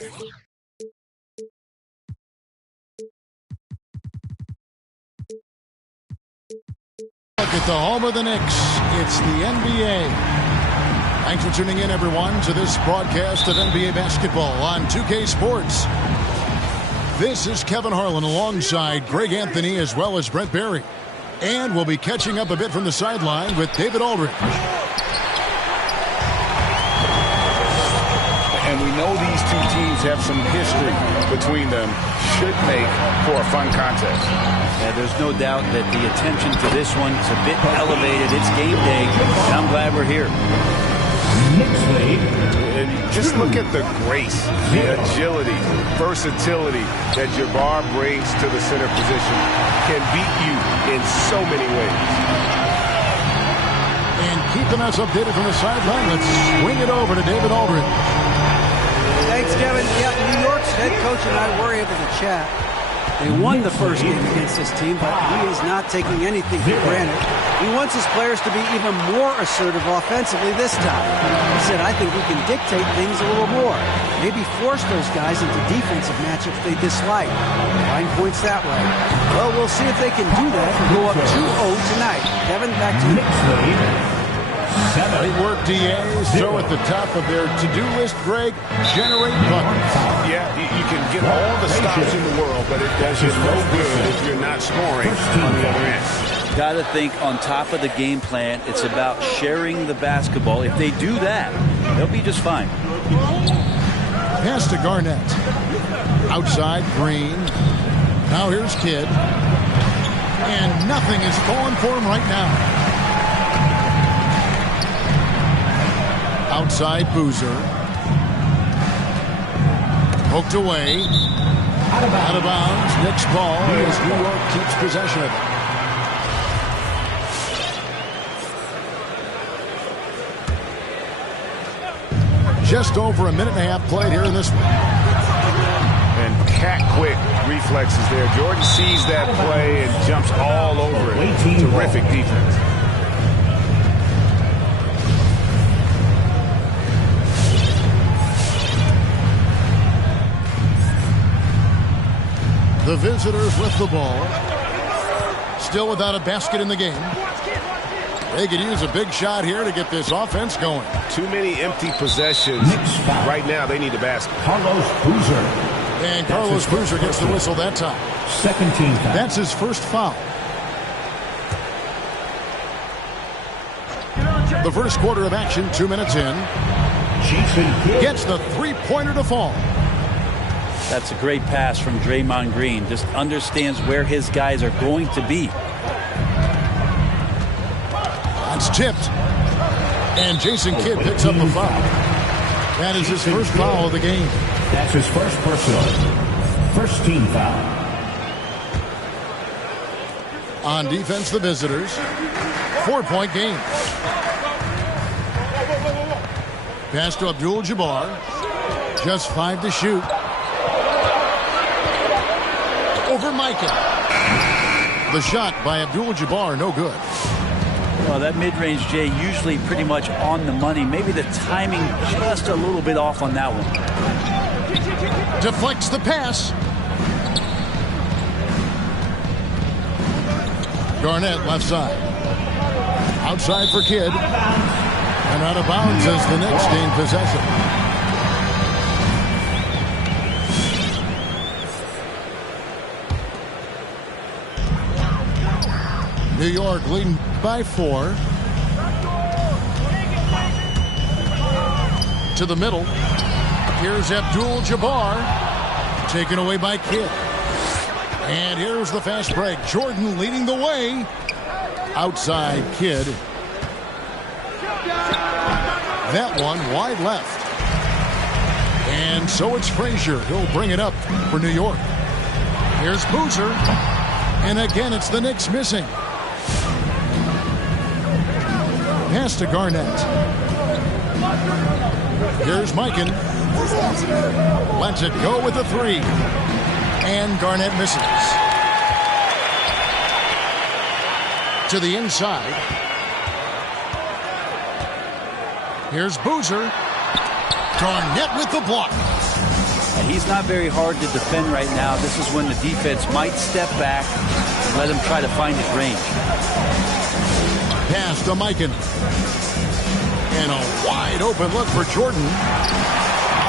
Look at the home of the Knicks. It's the NBA. Thanks for tuning in, everyone, to this broadcast of NBA basketball on 2K Sports. This is Kevin Harlan alongside Greg Anthony as well as Brett Barry. And we'll be catching up a bit from the sideline with David Aldridge. And we know these two teams have some history between them. Should make for a fun contest. Yeah, there's no doubt that the attention to this one is a bit elevated. It's game day, and I'm glad we're here. And just look at the grace, the agility, versatility that Jabbar brings to the center position. Can beat you in so many ways. And keeping us updated from the sideline, let's swing it over to David Aldridge. Thanks, Kevin. Yeah, New York's head coach and I were able to chat. They won the first game against this team, but he is not taking anything for granted. He wants his players to be even more assertive offensively this time. He said, I think we can dictate things a little more. Maybe force those guys into defensive matchups they dislike. Find points that way. Well, we'll see if they can do that and go up 2-0 tonight. Kevin, back to you. Great work, DA. So at the top of their to-do list, Greg, generate buckets. Yeah, you can get all the stops in the world, but it does you no good if you're not scoring on the other end. Got to think on top of the game plan, it's about sharing the basketball. If they do that, they'll be just fine. Pass to Garnett. Outside, Green. Now here's Kidd. And nothing is falling for him right now. Outside, Boozer. Poked away. Out of bounds. Knicks ball as New York keeps possession of it. Just over a minute and a half played here in this one. And cat-quick reflexes there. Jordan sees that play and jumps all over it. Terrific defense. The visitors with the ball. Still without a basket in the game. They could use a big shot here to get this offense going. Too many empty possessions. Right now, they need a basket. Carlos Boozer. And Carlos Boozer gets the whistle that time. Second team foul. That's his first foul. The first quarter of action, 2 minutes in. Gets the three-pointer to fall. That's a great pass from Draymond Green. Just understands where his guys are going to be. That's tipped. And Jason Kidd picks up the foul. That is his first foul of the game. That's his first personal. First team foul. On defense, the visitors. 4-point game. Pass to Abdul-Jabbar. Just 5 to shoot. Over Micah. The shot by Abdul-Jabbar, no good. Well, that mid-range, Jay, usually pretty much on the money. Maybe the timing just a little bit off on that one. Deflects the pass. Garnett left side. Outside for Kidd. And out of bounds as the Knicks gain possession. New York leading by 4. To the middle. Here's Abdul-Jabbar. Taken away by Kidd. And here's the fast break. Jordan leading the way. Outside Kidd. That one wide left. And so it's Frazier. He'll bring it up for New York. Here's Boozer. And again, it's the Knicks missing. Pass to Garnett. Here's Mikan. Lets it go with the 3. And Garnett misses. To the inside. Here's Boozer. Garnett with the block. He's not very hard to defend right now. This is when the defense might step back and let him try to find his range. Pass to Mikan. And a wide open look for Jordan.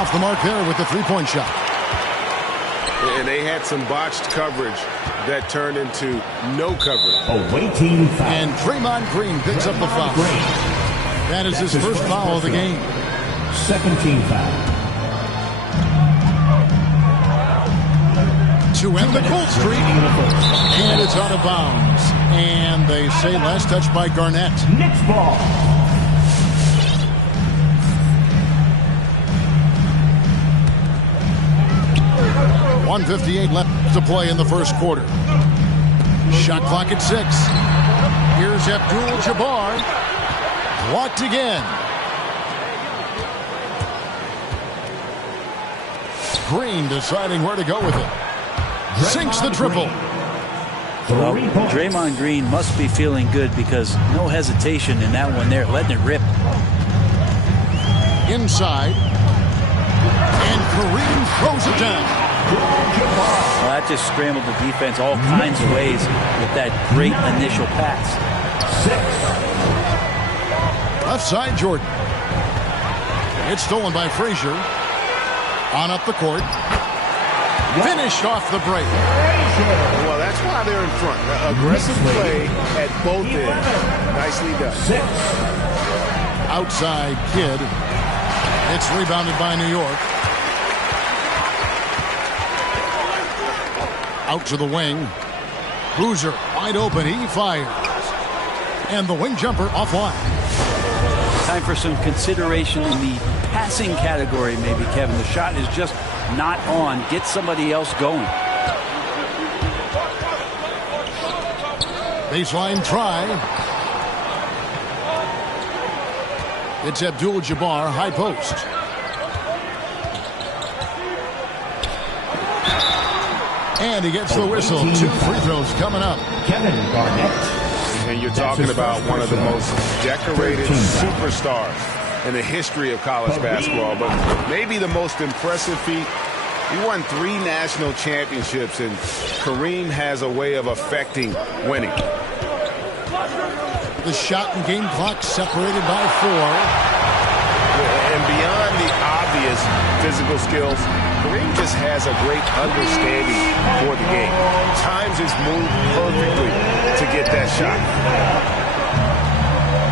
Off the mark there with the three-point shot. And they had some botched coverage that turned into no coverage. Awaiting foul. And Draymond Green picks up the foul. That is his first foul of the game. 17 foul. To end the cold streak. And it's out of bounds. And they say last touch by Garnett. Knicks ball. .158 left to play in the first quarter. Shot clock at 6. Here's Abdul-Jabbar. Blocked again. Green deciding where to go with it. Sinks the triple. Well, Draymond Green must be feeling good because no hesitation in that one there, letting it rip. Inside. And Kareem throws it down. Well, that just scrambled the defense all kinds of ways with that great initial pass. 6. Left side, Jordan. It's stolen by Frazier. On up the court. Finished off the break. Well, that's why they're in front. Aggressive play at both ends. Nicely done. 6. Outside Kidd. It's rebounded by New York. Out to the wing. Boozer wide open. He fires. And the wing jumper offline. Time for some consideration in the passing category, maybe, Kevin. The shot is just not on. Get somebody else going. Baseline try. It's Abdul-Jabbar, high post. And he gets the whistle. 2 free throws coming up. Kevin Garnett. And you're talking about one of the most decorated superstars in the history of college basketball, but maybe the most impressive feat. He won 3 national championships, and Kareem has a way of affecting winning. The shot and game clock separated by 4. And beyond the obvious physical skills, Kareem just has a great understanding for the game. Times his move perfectly to get that shot.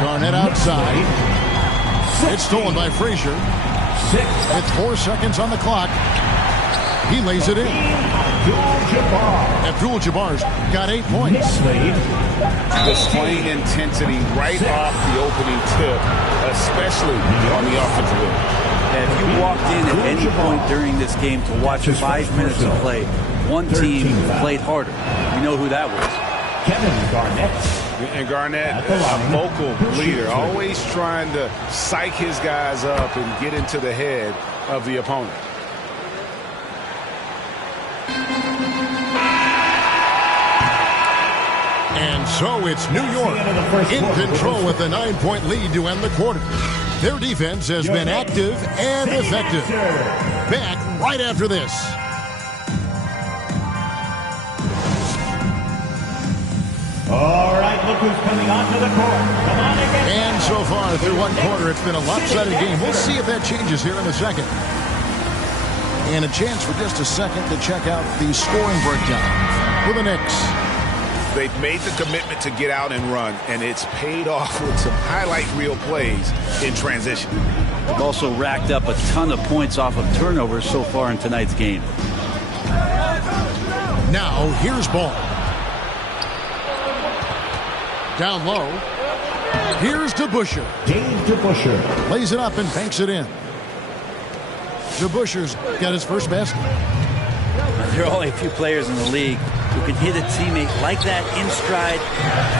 Garnett outside. It's stolen by Frazier. 6. With 4 seconds on the clock. He lays it in. Abdul-Jabbar's got 8 points. Displaying intensity right off the opening tip, especially on the offensive end. And if you walked in at any point during this game to watch 5 minutes of play, one team played harder. You know who that was. Kevin Garnett. And Garnett, a vocal leader, always trying to psych his guys up and get into the head of the opponent. And so it's New York in control with a 9-point lead to end the quarter. Their defense has been active and effective. Back right after this. All right, look who's coming onto the court. Come on again. And so far through one quarter, it's been a lopsided game. We'll see if that changes here in a second. And a chance for just a second to check out the scoring breakdown for the Knicks. They've made the commitment to get out and run, and it's paid off with some highlight reel plays in transition. They've also racked up a ton of points off of turnovers so far in tonight's game. Now, here's ball. Down low. Here's DeBusschere. Dave DeBusschere. Lays it up and banks it in. DeBusschere's got his first basket. There are only a few players in the league who can hit a teammate like that in stride.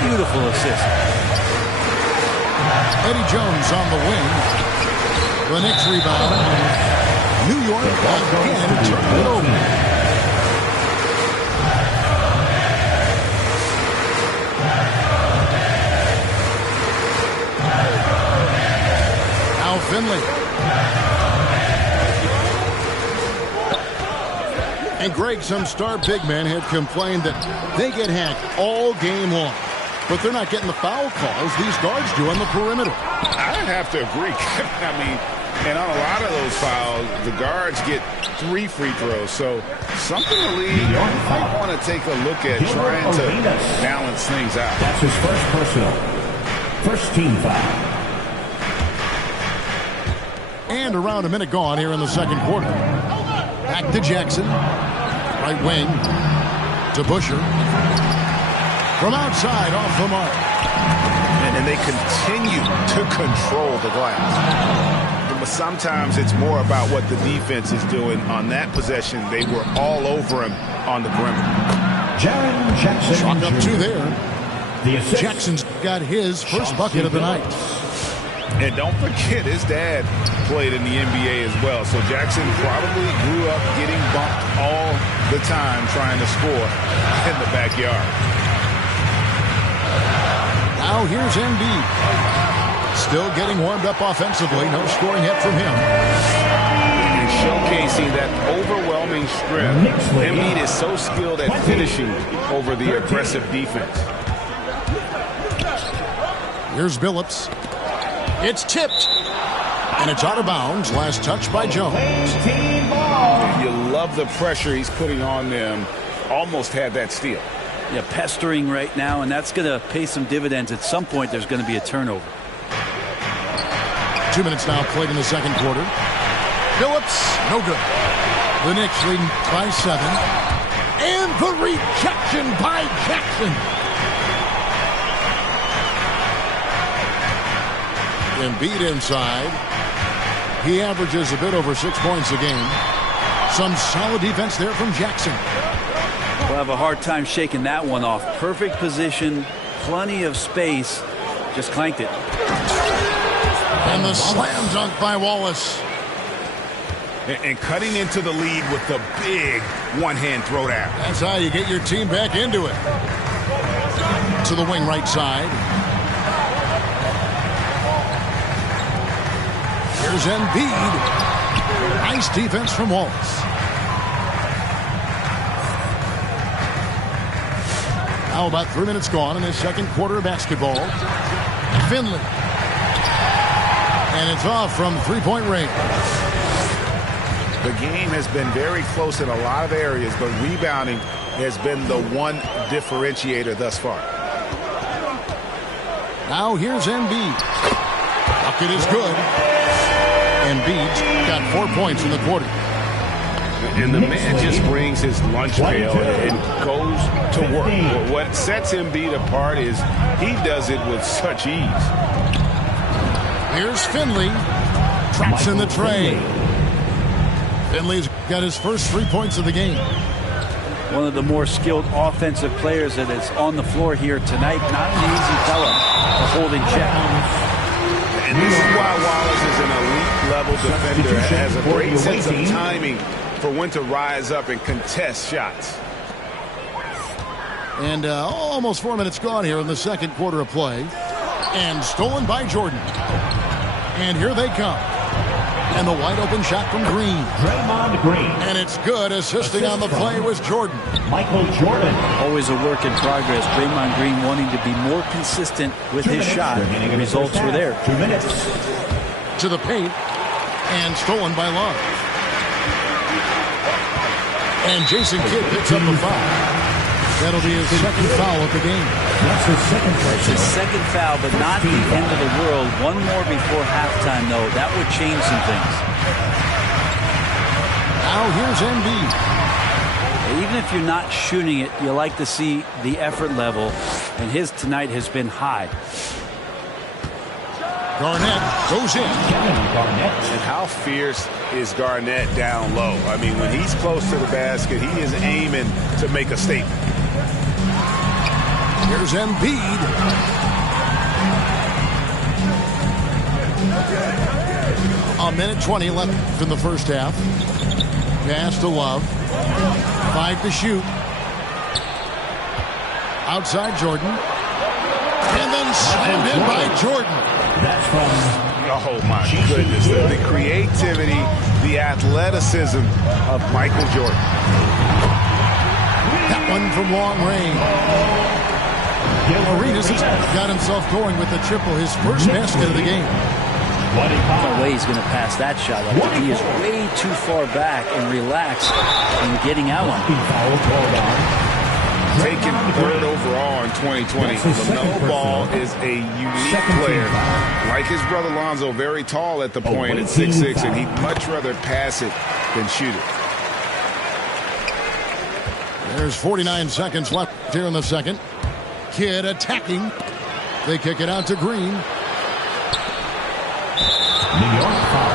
Beautiful assist. Eddie Jones on the wing. The Knicks rebound. New York again turning it over. Now Finley. And Greg, some star big men have complained that they get hacked all game long. But they're not getting the foul calls these guards do on the perimeter. I'd have to agree. I mean, and on a lot of those fouls, the guards get 3 free throws. So something the league might want to take a look at trying to balance things out. That's his first personal. First team foul. And around a minute gone here in the second quarter. Back to Jackson. Right wing to Busher. From outside, off the mark. And they continue to control the glass. But sometimes it's more about what the defense is doing. On that possession, they were all over him on the perimeter. Jaren Jackson. Chalk up 2 there. Jackson's got his first bucket of the night. And don't forget, his dad played in the NBA as well. So Jackson probably grew up getting bumped all the time trying to score in the backyard. Now here's Embiid. Still getting warmed up offensively. No scoring hit from him. And showcasing that overwhelming strength. Embiid is so skilled at finishing over the aggressive defense. Here's Billups. It's tipped. And it's out of bounds. Last touch by Jones. You love the pressure he's putting on them. Almost had that steal. Yeah, pestering right now, and that's going to pay some dividends. At some point, there's going to be a turnover. 2 minutes now played in the second quarter. Billups, no good. The Knicks leading by 7. And the rejection by Jackson. Embiid inside. He averages a bit over 6 points a game. Some solid defense there from Jackson. We'll have a hard time shaking that one off. Perfect position, plenty of space. Just clanked it. And the slam dunk by Wallace. And cutting into the lead with the big one-hand throwdown. That's how you get your team back into it. To the wing right side. Here's Embiid. Nice defense from Wallace. Now about 3 minutes gone in this second quarter of basketball. Finley. And it's off from three-point range. The game has been very close in a lot of areas, but rebounding has been the one differentiator thus far. Now here's Embiid. Bucket is good. Embiid's got 4 points in the quarter. And the man just brings his lunch pail and goes to work. What sets Embiid apart is he does it with such ease. Here's Finley. Traps in the tray. Finley's got his first 3 points of the game. One of the more skilled offensive players that is on the floor here tonight. Not an easy fella to hold in check. And this is why Wallace is an elite-level defender. Has a great sense of timing for when to rise up and contest shots. And almost 4 minutes gone here in the second quarter of play. And stolen by Jordan. And here they come. And the wide open shot from Green. Draymond Green. And it's good. Assisting on the play was Jordan. Michael Jordan. Always a work in progress. Draymond Green wanting to be more consistent with his shot. The results were there. 2 minutes. To the paint. And stolen by Love. And Jason Kidd picks up a foul. That'll be his second foul of the game. That's his second foul. It's his second foul, but not the end of the world. One more before halftime, though. That would change some things. Now here's Embiid. Even if you're not shooting it, you like to see the effort level, and his tonight has been high. Garnett goes in. And how fierce is Garnett down low? I mean, when he's close to the basket, he is aiming to make a statement. Here's Embiid. A minute 20 left in the first half. Pass to Love. 5 to shoot. Outside Jordan. And then slammed in by Jordan. That's from Oh, my goodness. The creativity, the athleticism of Michael Jordan. That one from long range. Arenas has got himself going with the triple, his first basket of the game. No way he's going to pass that shot. He is way too far back and relaxed in getting out on it. Taken third overall in 2020. LaMelo Ball is a unique player. Like his brother Lonzo, very tall at the point at 6'6", and he'd much rather pass it than shoot it. There's 49 seconds left here in the second. Kidd attacking. They kick it out to Green. New York foul.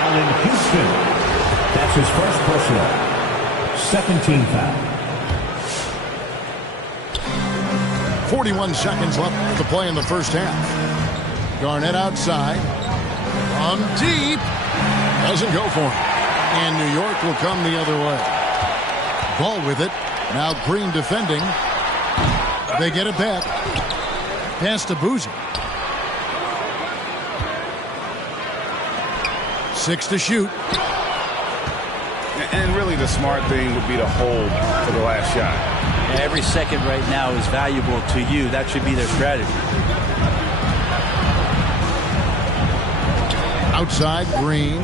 Allen Houston. That's his first personal. Second team foul. 41 seconds left to play in the first half. Garnett outside. From deep. Doesn't go for it. And New York will come the other way. Ball with it. Now Green defending. They get it back. Pass to Boozer. 6 to shoot. And really the smart thing would be to hold for the last shot. Every second right now is valuable to you. That should be their strategy. Outside, Green.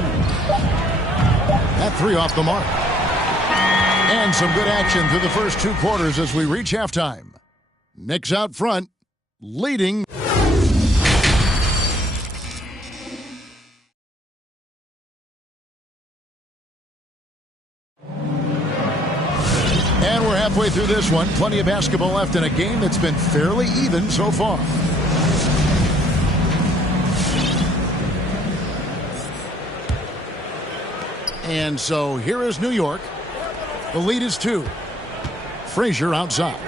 That three off the mark. And some good action through the first 2 quarters as we reach halftime. Knicks out front, leading. And we're halfway through this one. Plenty of basketball left in a game that's been fairly even so far. And so here is New York. The lead is 2. Frazier outside.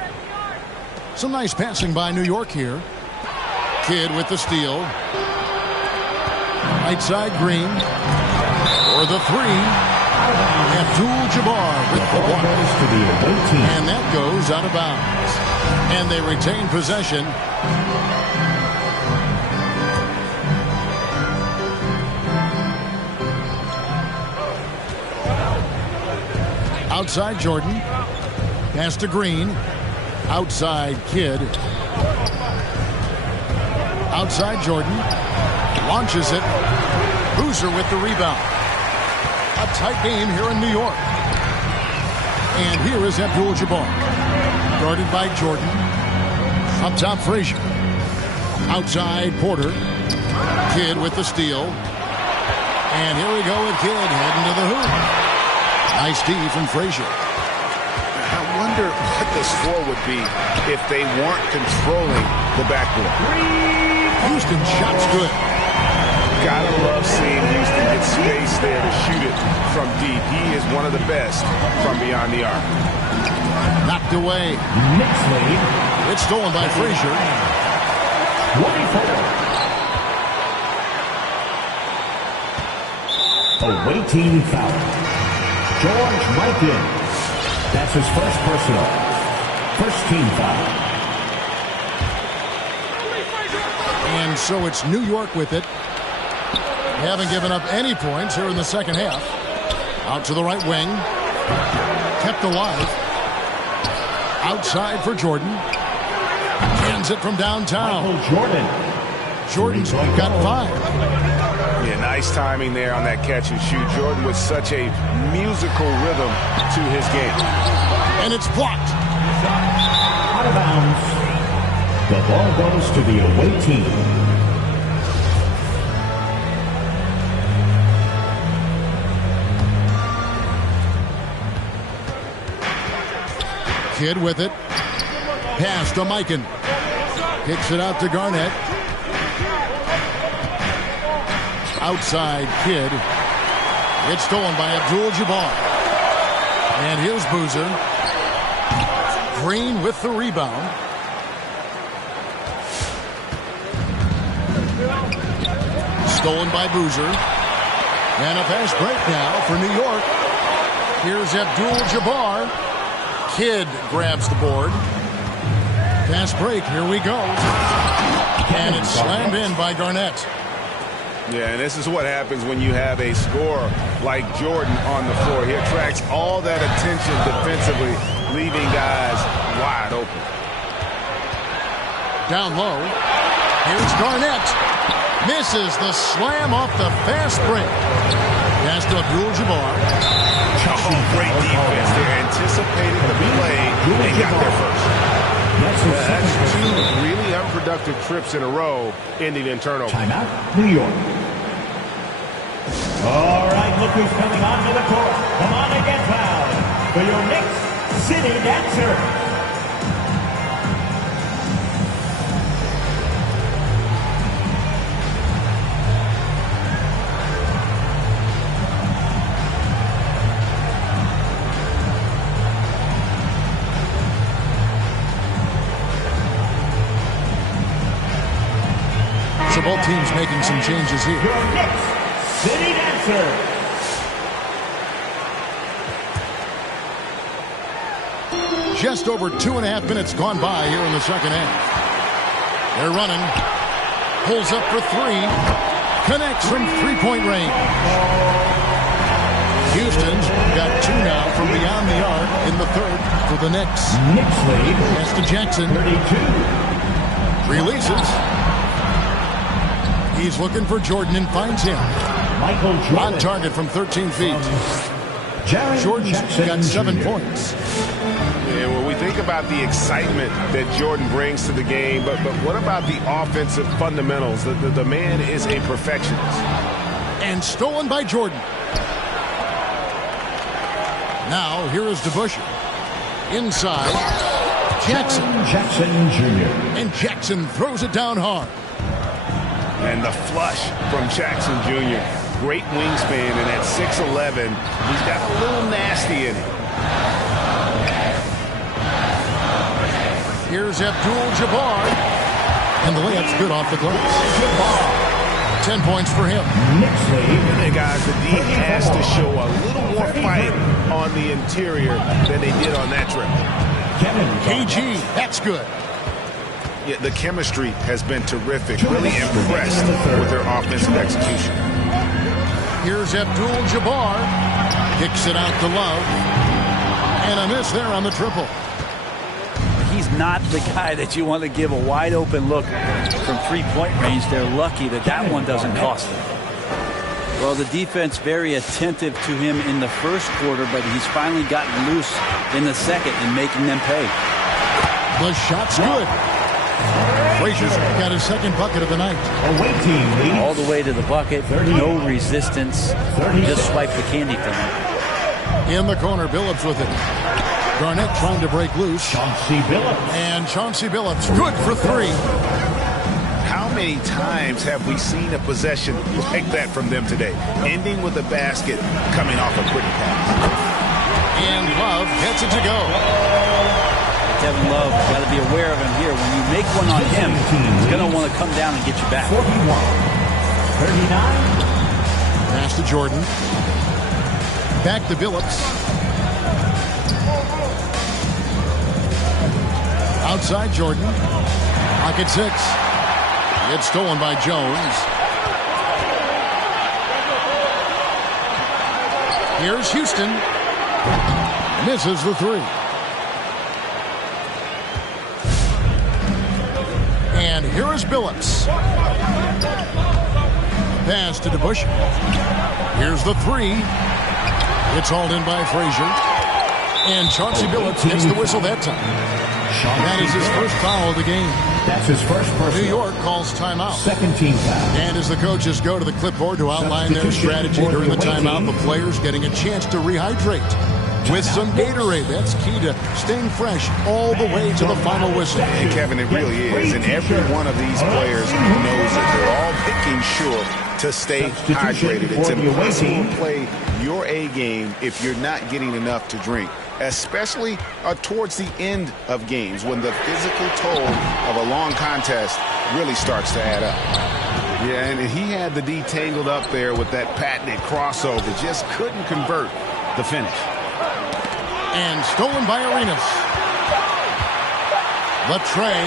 Some nice passing by New York here. Kidd with the steal. Right side, Green. For the 3. Abdul-Jabbar with the block. And that goes out of bounds. And they retain possession. Outside Jordan. Pass to Green. Outside Kidd. Outside Jordan. Launches it. Boozer with the rebound. A tight game here in New York. And here is Abdul-Jabbar. Guarded by Jordan. Up top, Frazier. Outside, Porter. Kidd with the steal. And here we go with Kidd heading to the hoop. Nice D from Frazier. I wonder what the score would be if they weren't controlling the backboard. Houston shot's good. Gotta love seeing Houston get space there to shoot it from deep. He is one of the best from beyond the arc. Knocked away. Knicks lead. It's stolen by Frazier. 24. Away team foul. George Mikan. That's his first personal. First team foul. And so it's New York with it. They haven't given up any points here in the second half. Out to the right wing. Kept alive. Outside for Jordan. Hands it from downtown. Jordan's got 5. Yeah, nice timing there on that catch and shoot. Jordan with such a musical rhythm to his game. And it's blocked. Out of bounds. The ball goes to the away team. Kidd with it. Pass to Mikan. Kicks it out to Garnett. Outside Kidd. It's stolen by Abdul-Jabbar. And here's Boozer. Green with the rebound. Stolen by Boozer. And a fast break now for New York. Here's Abdul-Jabbar. Kidd grabs the board. Fast break. Here we go. And it's slammed in by Garnett. Yeah, and this is what happens when you have a scorer like Jordan on the floor. He attracts all that attention defensively, leaving guys wide open. Down low. Here's Garnett. Misses the slam off the fast break. Pass to Abdul-Jabbar. Oh, great defense. They anticipated the play and got there first. That's two really unproductive trips in a row, ending in turnover. Timeout, New York. All right, look who's coming onto the court. Come on and get fouled for your next city dancer. So both teams making some changes here. Your next city dancer. Just over 2.5 minutes gone by here in the second half. They're running. Pulls up for three. Connects from three-point range. Houston's got two now from beyond the arc in the third for the Knicks. Knicks lead. Pass to Jackson. 32. Releases. He's looking for Jordan and finds him. Michael Jordan. On target from 13 feet. Jordan's got 7 points. And when we think about the excitement that Jordan brings to the game, but what about the offensive fundamentals? The man is a perfectionist. And stolen by Jordan. Now, here is DeBusschere. Inside. Jackson. Jackson Jr. And Jackson throws it down hard. And the flush from Jackson Jr. Great wingspan, and at 6'11", he's got a little nasty in him. Here's Abdul-Jabbar. And the layup's good off the glass. 10 points for him. And guys, the D has to show a little more fight on the interior than they did on that trip. KG, that's good. Yeah, the chemistry has been terrific. Really impressed with their offensive execution. Here's Abdul-Jabbar. Kicks it out to Love. And a miss there on the triple. He's not the guy that you want to give a wide open look from three-point range. They're lucky that that one doesn't cost them. Well, the defense very attentive to him in the first quarter, but he's finally gotten loose in the second and making them pay. The shot's good. Frazier's got his second bucket of the night. Away team leads. All the way to the bucket. No resistance. Just swipe the candy from him. In the corner, Billups with it. Garnett trying to break loose. Chauncey Billups. And Chauncey Billups good for three. How many times have we seen a possession like that from them today? Ending with a basket, coming off a quick pass. And Love gets it to go. Kevin Love, got to be aware of him here. When you make one on him, he's going to want to come down and get you back. 41. 39. Pass to Jordan. Back to Billups. Outside Jordan. Pocket 6. It's stolen by Jones. Here's Houston. Misses the three. And here is Billups. Pass to DeBusschere. Here's the three. It's hauled in by Frazier. And Chauncey Billups gets the whistle that time. That is his first foul of the game. That's his first personal. New York calls timeout. Second team foul. And as the coaches go to the clipboard to outline their strategy during the timeout, the players getting a chance to rehydrate with some Gatorade. That's key to staying fresh all the way to the final whistle. And Kevin, it really is. And every one of these players knows that they're all making sure to stay hydrated. It's impossible to play your A game if you're not getting enough to drink, especially towards the end of games when the physical toll of a long contest really starts to add up. Yeah, and he had the D tangled up there with that patented crossover. Just couldn't convert the finish. And stolen by Arenas. The tray.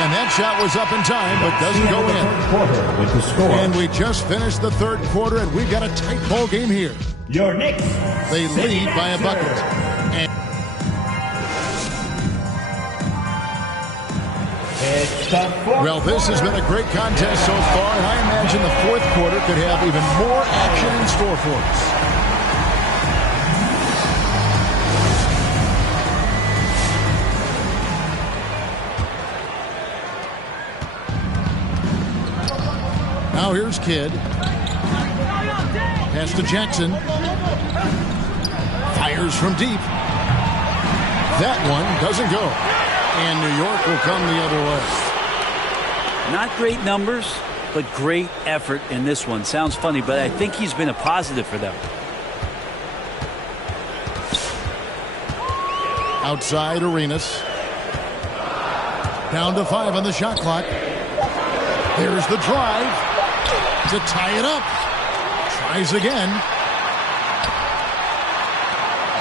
And that shot was up in time, but doesn't go in. With the score. And we just finished the third quarter, and we've got a tight ball game here. Your Knicks. They lead by a bucket. And well, this has been a great contest so far, and I imagine the fourth quarter could have even more action in store for us. Now here's Kidd. Pass to Jackson. Fires from deep. That one doesn't go. And New York will come the other way. Not great numbers, but great effort in this one. Sounds funny, but I think he's been a positive for them. Outside Arenas. Down to 5 on the shot clock. There's the drive to tie it up. Tries again.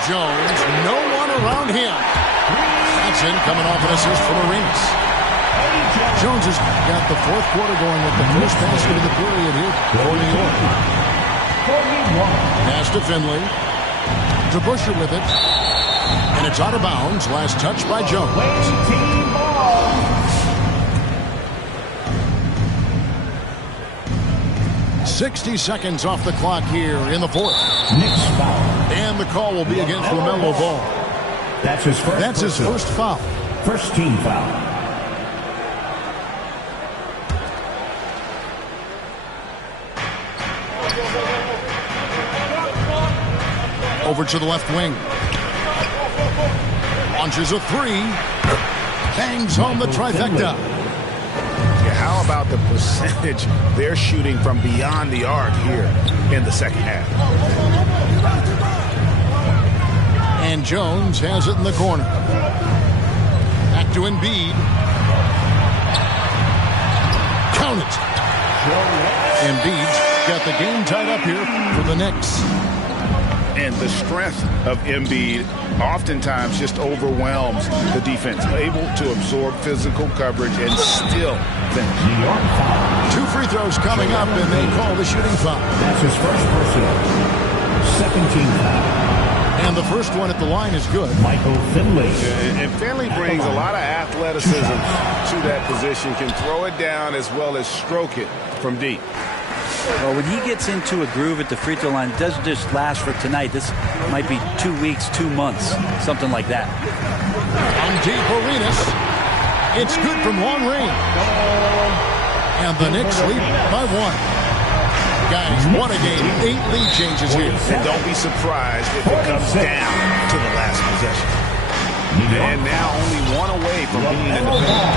Jones, no one around him. Johnson coming off an assist from Arenas. Jones has got the fourth quarter going with the first basket of the period here for New York. Pass to Finley. To Busher with it. And it's out of bounds. Last touch by Jones. 60 seconds off the clock here in the fourth. Knicks foul. And the call will be against LaMelo Ball. That's his first foul. First team foul. Over to the left wing. Launches a three. Bangs home the trifecta. How about the percentage they're shooting from beyond the arc here in the second half? And Jones has it in the corner. Back to Embiid. Count it. Embiid's got the game tied up here for the Knicks. And the strength of Embiid oftentimes just overwhelms the defense, able to absorb physical coverage and still finish. New York foul. 2 free throws coming up, and they call the shooting foul. That's his first personal. Second team foul. And the first one at the line is good. Michael Finley. And Finley brings a lot of athleticism to that position, can throw it down as well as stroke it from deep. Well, when he gets into a groove at the free throw line, it doesn't just last for tonight. This might be 2 weeks, 2 months, something like that. On deep Arenas. It's good from long range. And the Knicks lead by 1. Guys, what a game. 8 lead changes here. And don't be surprised if it comes down to the last possession. And now only 1 away from being in the paint.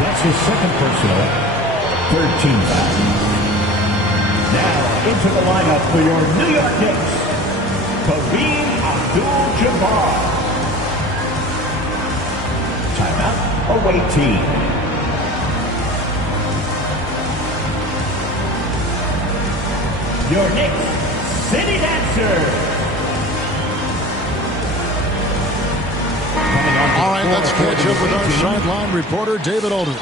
That's his second personal. Third team foul. Now into the lineup for your New York Knicks, Kareem Abdul-Jabbar. Timeout, away team. Your Knicks City Dancer. All right, let's catch up with our sideline reporter, David Aldridge.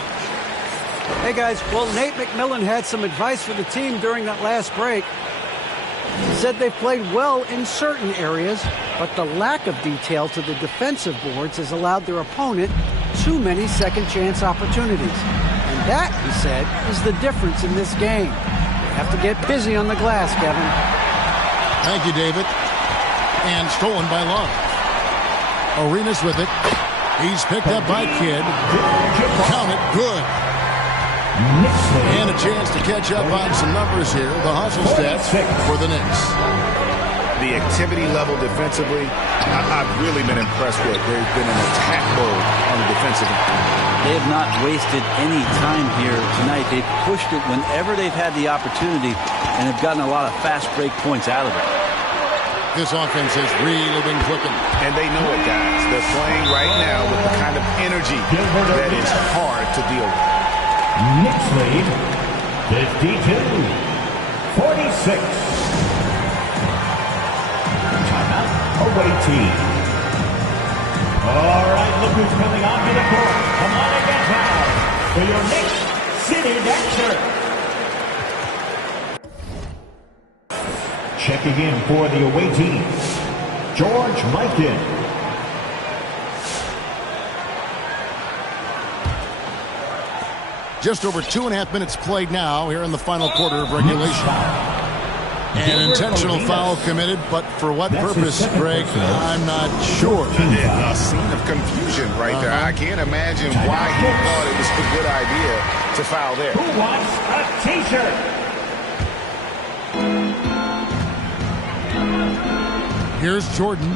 Hey, guys. Well, Nate McMillan had some advice for the team during that last break. He said they've played well in certain areas, but the lack of detail to the defensive boards has allowed their opponent too many second-chance opportunities. And that, he said, is the difference in this game. They have to get busy on the glass, Kevin. Thank you, David. And stolen by Love. Arenas with it. He's picked up by Kidd. Count it, good. And a chance to catch up on some numbers here. The hustle stats for the Knicks. The activity level defensively, I've really been impressed with. They've been in attack mode on the defensive end. They have not wasted any time here tonight. They've pushed it whenever they've had the opportunity and have gotten a lot of fast break points out of it. This offense has really been clicking. And they know it, guys. They're playing right now with the kind of energy that is hard to deal with. Knicks lead 52-46. Timeout, away team. All right, look who's coming onto the court. Come on and get down for your next City Dancer. Checking in for the away team, George Mikan. Just over 2.5 minutes played now here in the final quarter of regulation. An intentional foul committed, but for what purpose, Greg, I'm not sure. A scene of confusion right there. I can't imagine why he thought it was a good idea to foul there. Who wants a t-shirt? Here's Jordan.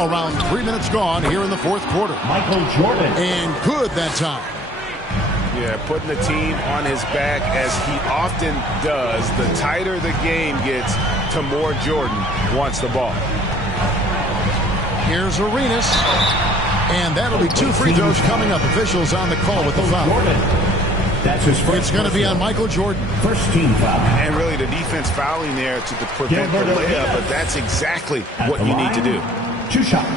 Around 3 minutes gone here in the fourth quarter. Michael Jordan. And good that time. Yeah, putting the team on his back as he often does. The tighter the game gets, the more Jordan wants the ball. Here's Arenas. And that'll be 2 free throws coming up. Officials on the call with the foul. That's his first. It's going to be on Michael Jordan. First team foul. And really the defense fouling there to prevent the layup, but that's exactly what you need to do. 2 shots.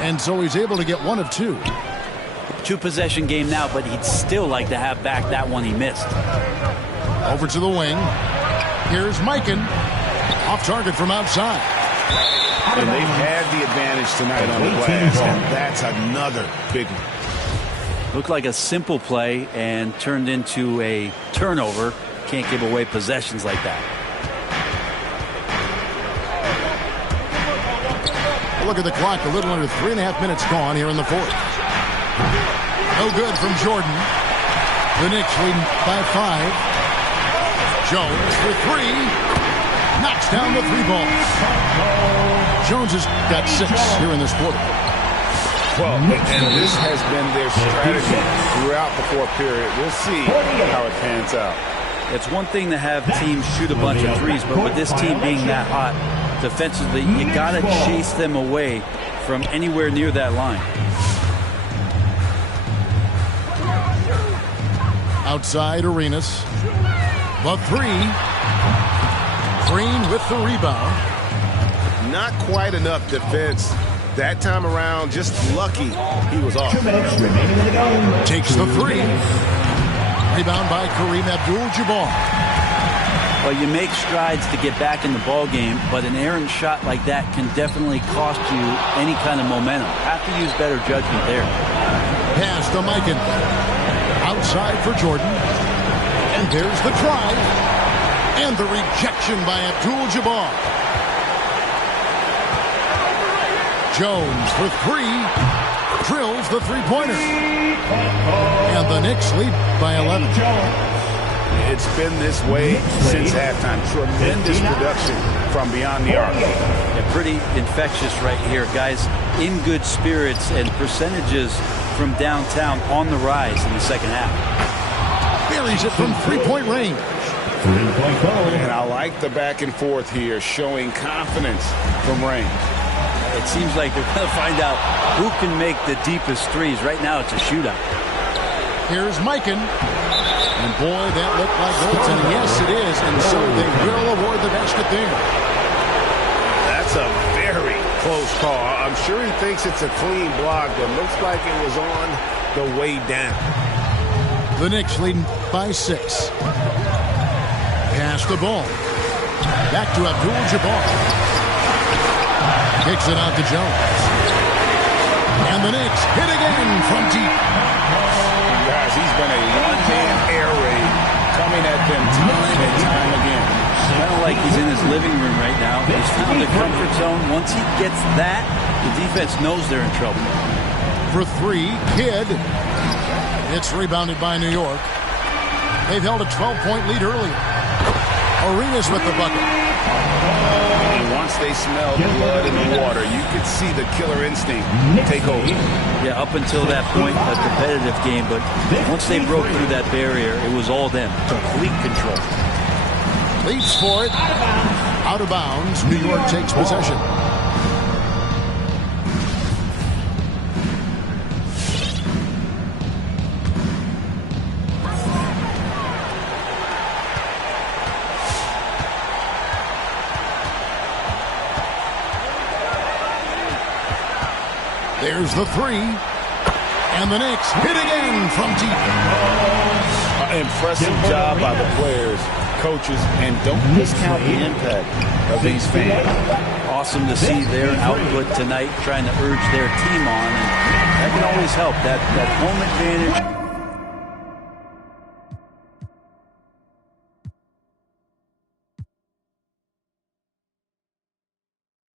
And so he's able to get 1 of 2. 2-possession game now, but he'd still like to have back that one he missed. Over to the wing. Here's Mikan. Off target from outside. And they've had the advantage tonight on the glass, and that's another big one. Looked like a simple play and turned into a turnover. Can't give away possessions like that. Look at the clock. A little under 3.5 minutes gone here in the fourth. No good from Jordan. The Knicks leading by 5. Jones for 3. Knocks down the 3 ball. Jones has got 6 here in this quarter. Well, and this has been their strategy throughout the fourth period. We'll see how it pans out. It's one thing to have teams shoot a bunch of threes, but with this team being that hot defensively, you got to chase them away from anywhere near that line. Outside Arenas. The 3. Green with the rebound. Not quite enough defense that time around. Just lucky he was off. 2 minutes remaining in the game. Takes the 3. Rebound by Kareem Abdul-Jabbar. Well, you make strides to get back in the ball game, but an errant shot like that can definitely cost you any kind of momentum. Have to use better judgment there. Pass to Mikan. Outside for Jordan. And there's the try. And the rejection by Abdul-Jabbar. Jones for 3. Drills the 3-pointer. And the Knicks lead by 11. It's been this way since halftime. Tremendous production from beyond the arc. Yeah, pretty infectious right here, guys. In good spirits and percentages from downtown on the rise in the second half. Buries it from 3-point range. 3-point goal. And I like the back and forth here, showing confidence from range. It seems like they're going to find out who can make the deepest threes. Right now, it's a shootout. Here's Mikan. And boy, that looked like goaltending. Yes, it is. And so they will award the basket there. That's a very close call. I'm sure he thinks it's a clean block, but looks like it was on the way down. The Knicks leading by 6. Pass the ball. Back to Abdul-Jabbar. Kicks it out to Jones. And the Knicks hit again from deep. Guys, he's been a one-man air raid coming at them time and time again. Kind of like he's in his living room right now. He's found the comfort zone. Once he gets that, the defense knows they're in trouble. For 3, Kidd. It's rebounded by New York. They've held a 12-point lead earlier. Arenas with the bucket. And once they smelled blood in the water, you could see the killer instinct take over. Yeah, up until that point, a competitive game, but once they broke through that barrier, it was all them. Complete control. Leaps for it. Out of bounds. New York takes possession. There's the three. And the Knicks hit again from deep. Impressive job by the players, coaches, and don't discount the impact of these fans. Awesome to see their output tonight, trying to urge their team on. And that can always help. That home advantage.